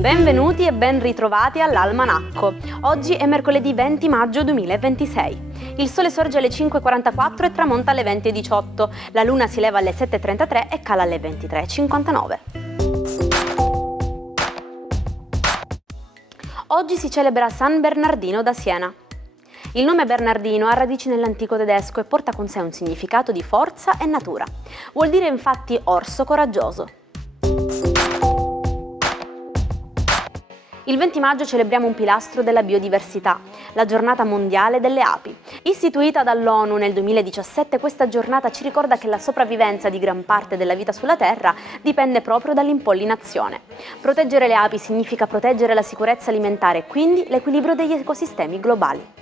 Benvenuti e ben ritrovati all'Almanacco. Oggi è mercoledì 20 maggio 2026. Il sole sorge alle 5:44 e tramonta alle 20:18. La luna si leva alle 7:33 e cala alle 23:59. Oggi si celebra San Bernardino da Siena. Il nome Bernardino ha radici nell'antico tedesco e porta con sé un significato di forza e natura. Vuol dire infatti orso coraggioso. Il 20 maggio celebriamo un pilastro della biodiversità, la Giornata Mondiale delle Api. Istituita dall'ONU nel 2017, questa giornata ci ricorda che la sopravvivenza di gran parte della vita sulla Terra dipende proprio dall'impollinazione. Proteggere le api significa proteggere la sicurezza alimentare e quindi l'equilibrio degli ecosistemi globali.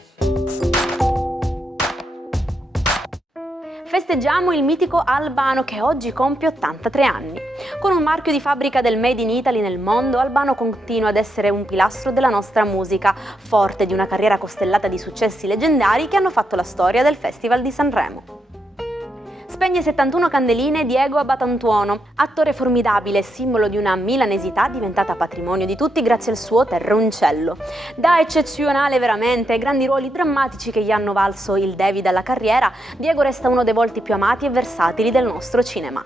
Festeggiamo il mitico Albano che oggi compie 83 anni. Con un marchio di fabbrica del Made in Italy nel mondo, Albano continua ad essere un pilastro della nostra musica, forte di una carriera costellata di successi leggendari che hanno fatto la storia del Festival di Sanremo. Spegne 71 candeline Diego Abatantuono, attore formidabile e simbolo di una milanesità diventata patrimonio di tutti grazie al suo Terroncello. Da eccezionale veramente ai grandi ruoli drammatici che gli hanno valso il David alla carriera, Diego resta uno dei volti più amati e versatili del nostro cinema.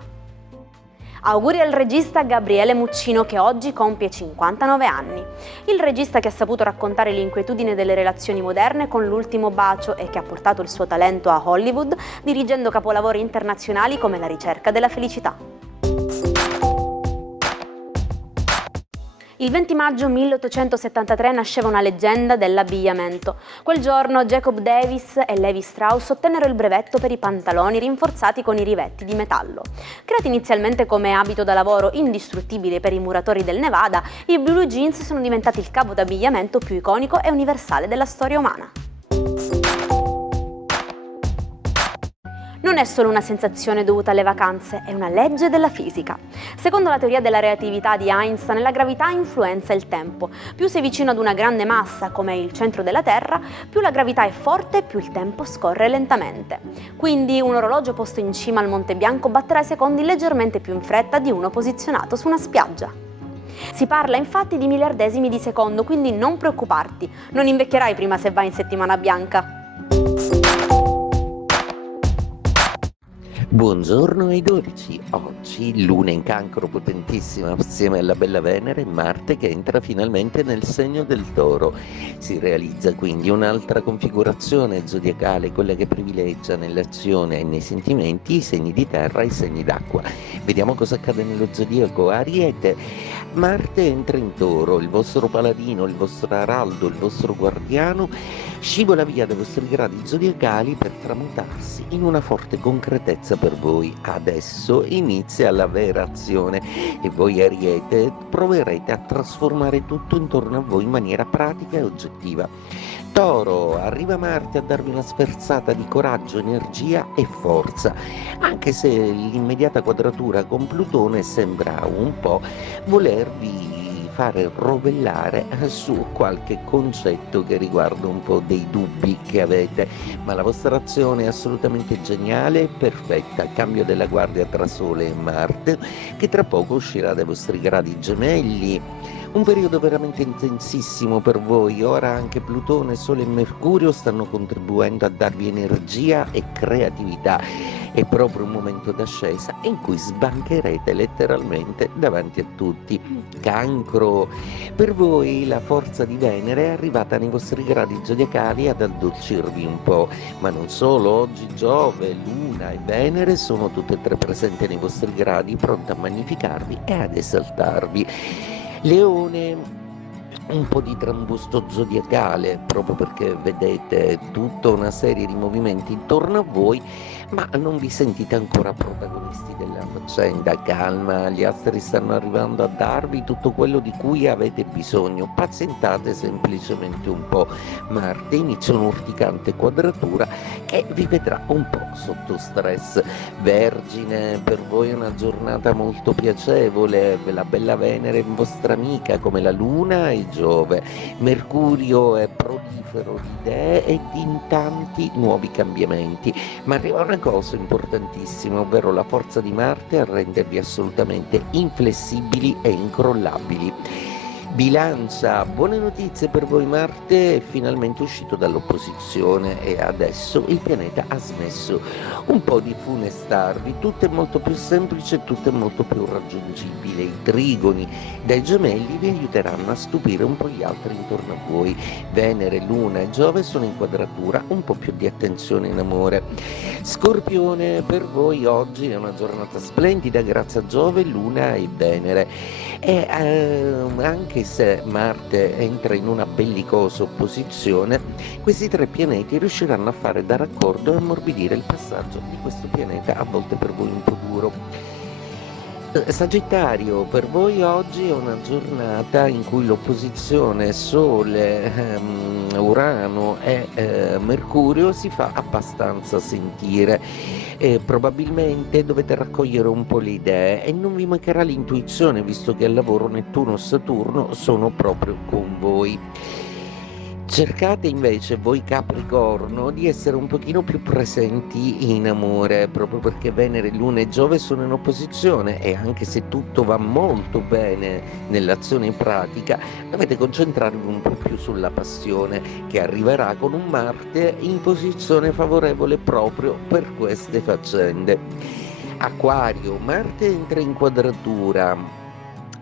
Auguri al regista Gabriele Muccino che oggi compie 59 anni. Il regista che ha saputo raccontare l'inquietudine delle relazioni moderne con L'ultimo bacio e che ha portato il suo talento a Hollywood dirigendo capolavori internazionali come La ricerca della felicità. Il 20 maggio 1873 nasceva una leggenda dell'abbigliamento. Quel giorno Jacob Davis e Levi Strauss ottennero il brevetto per i pantaloni rinforzati con i rivetti di metallo. Creati inizialmente come abito da lavoro indistruttibile per i muratori del Nevada, i blue jeans sono diventati il capo d'abbigliamento più iconico e universale della storia umana. Non è solo una sensazione dovuta alle vacanze, è una legge della fisica. Secondo la teoria della relatività di Einstein, la gravità influenza il tempo. Più sei vicino ad una grande massa, come il centro della Terra, più la gravità è forte e più il tempo scorre lentamente. Quindi un orologio posto in cima al Monte Bianco batterà i secondi leggermente più in fretta di uno posizionato su una spiaggia. Si parla infatti di miliardesimi di secondo, quindi non preoccuparti, non invecchierai prima se vai in settimana bianca. Buongiorno ai 12, oggi Luna in Cancro potentissima assieme alla bella Venere e Marte che entra finalmente nel segno del Toro. Si realizza quindi un'altra configurazione zodiacale, quella che privilegia nell'azione e nei sentimenti i segni di terra e i segni d'acqua. Vediamo cosa accade nello zodiaco. Ariete, Marte entra in Toro, il vostro paladino, il vostro araldo, il vostro guardiano scivola via dai vostri gradi zodiacali per tramutarsi in una forte concretezza per voi. Adesso inizia la vera azione e voi Ariete proverete a trasformare tutto intorno a voi in maniera pratica e oggettiva. Toro, arriva Marte a darvi una sferzata di coraggio, energia e forza, anche se l'immediata quadratura con Plutone sembra un po' volervi fare rovellare su qualche concetto che riguarda un po' dei dubbi che avete, ma la vostra azione è assolutamente geniale e perfetta. Cambio della guardia tra Sole e Marte che tra poco uscirà dai vostri gradi gemelli. Un periodo veramente intensissimo per voi. Ora anche Plutone, Sole e Mercurio stanno contribuendo a darvi energia e creatività. È proprio un momento d'ascesa in cui sbancherete letteralmente davanti a tutti. Cancro, per voi la forza di Venere è arrivata nei vostri gradi zodiacali ad addolcirvi un po', ma non solo. Oggi Giove, Luna e Venere sono tutte e tre presenti nei vostri gradi, pronte a magnificarvi e ad esaltarvi. Leone, un po' di trambusto zodiacale, proprio perché vedete tutta una serie di movimenti intorno a voi, ma non vi sentite ancora protagonisti della faccenda. Calma, gli astri stanno arrivando a darvi tutto quello di cui avete bisogno, pazientate semplicemente un po'. Marte inizia un'urticante quadratura che vi vedrà un po' sotto stress. Vergine, per voi è una giornata molto piacevole, la bella Venere è vostra amica come la Luna e Giove. Mercurio è prolifero di idee e di tanti nuovi cambiamenti, ma arriva una cosa importantissima, ovvero la forza di Marte a rendervi assolutamente inflessibili e incrollabili. Bilancia, buone notizie per voi. Marte è finalmente uscito dall'opposizione e adesso il pianeta ha smesso un po' di funestarvi, tutto è molto più semplice, tutto è molto più raggiungibile. I trigoni dai gemelli vi aiuteranno a stupire un po' gli altri intorno a voi. Venere, Luna e Giove sono in quadratura, un po' più di attenzione in amore. Scorpione, per voi oggi è una giornata splendida grazie a Giove, Luna e Venere. E anche se Marte entra in una bellicosa opposizione, questi tre pianeti riusciranno a fare da raccordo e ammorbidire il passaggio di questo pianeta a volte per voi un po' duro. Sagittario, per voi oggi è una giornata in cui l'opposizione Sole, Urano e Mercurio si fa abbastanza sentire. Probabilmente dovete raccogliere un po' le idee e non vi mancherà l'intuizione, visto che al lavoro Nettuno e Saturno sono proprio con voi. Cercate invece voi Capricorno di essere un pochino più presenti in amore, proprio perché Venere, Luna e Giove sono in opposizione e anche se tutto va molto bene nell'azione pratica, dovete concentrarvi un po' più sulla passione che arriverà con un Marte in posizione favorevole proprio per queste faccende. Acquario, Marte entra in quadratura,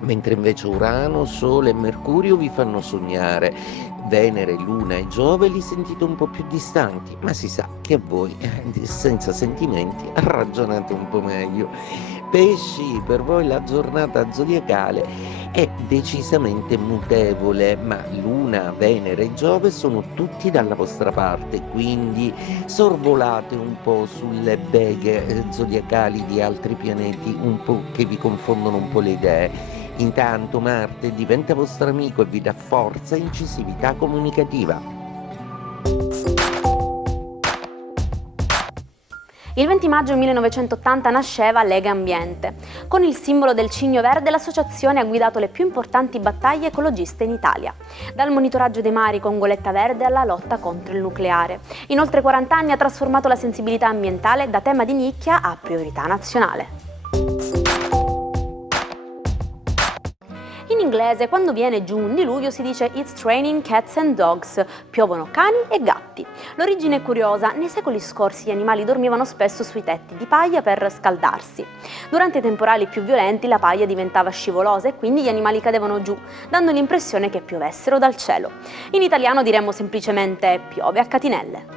mentre invece Urano, Sole e Mercurio vi fanno sognare. Venere, Luna e Giove li sentite un po' più distanti, ma si sa che a voi, senza sentimenti, ragionate un po' meglio. Pesci, per voi la giornata zodiacale è decisamente mutevole, ma Luna, Venere e Giove sono tutti dalla vostra parte, quindi sorvolate un po' sulle beghe zodiacali di altri pianeti, un po' che vi confondono un po' le idee. Intanto Marte diventa vostro amico e vi dà forza e incisività comunicativa. Il 20 maggio 1980 nasceva Lega Ambiente. Con il simbolo del cigno verde l'associazione ha guidato le più importanti battaglie ecologiste in Italia, dal monitoraggio dei mari con goletta verde alla lotta contro il nucleare. In oltre 40 anni ha trasformato la sensibilità ambientale da tema di nicchia a priorità nazionale. In inglese, quando viene giù un diluvio, si dice "It's raining cats and dogs", piovono cani e gatti. L'origine è curiosa, nei secoli scorsi gli animali dormivano spesso sui tetti di paglia per scaldarsi. Durante i temporali più violenti la paglia diventava scivolosa e quindi gli animali cadevano giù, dando l'impressione che piovessero dal cielo. In italiano diremmo semplicemente "piove a catinelle".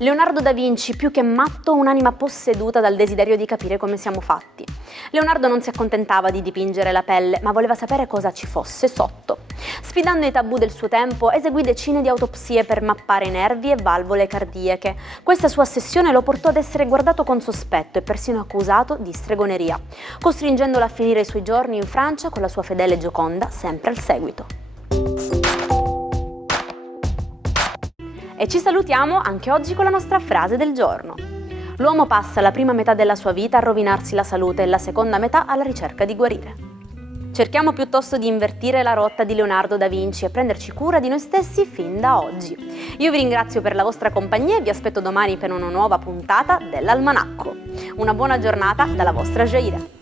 Leonardo da Vinci, più che matto, un'anima posseduta dal desiderio di capire come siamo fatti. Leonardo non si accontentava di dipingere la pelle, ma voleva sapere cosa ci fosse sotto. Sfidando i tabù del suo tempo, eseguì decine di autopsie per mappare nervi e valvole cardiache. Questa sua ossessione lo portò ad essere guardato con sospetto e persino accusato di stregoneria, costringendolo a finire i suoi giorni in Francia con la sua fedele Gioconda sempre al seguito. E ci salutiamo anche oggi con la nostra frase del giorno. L'uomo passa la prima metà della sua vita a rovinarsi la salute e la seconda metà alla ricerca di guarire. Cerchiamo piuttosto di invertire la rotta di Leonardo da Vinci e prenderci cura di noi stessi fin da oggi. Io vi ringrazio per la vostra compagnia e vi aspetto domani per una nuova puntata dell'Almanacco. Una buona giornata dalla vostra Jaida.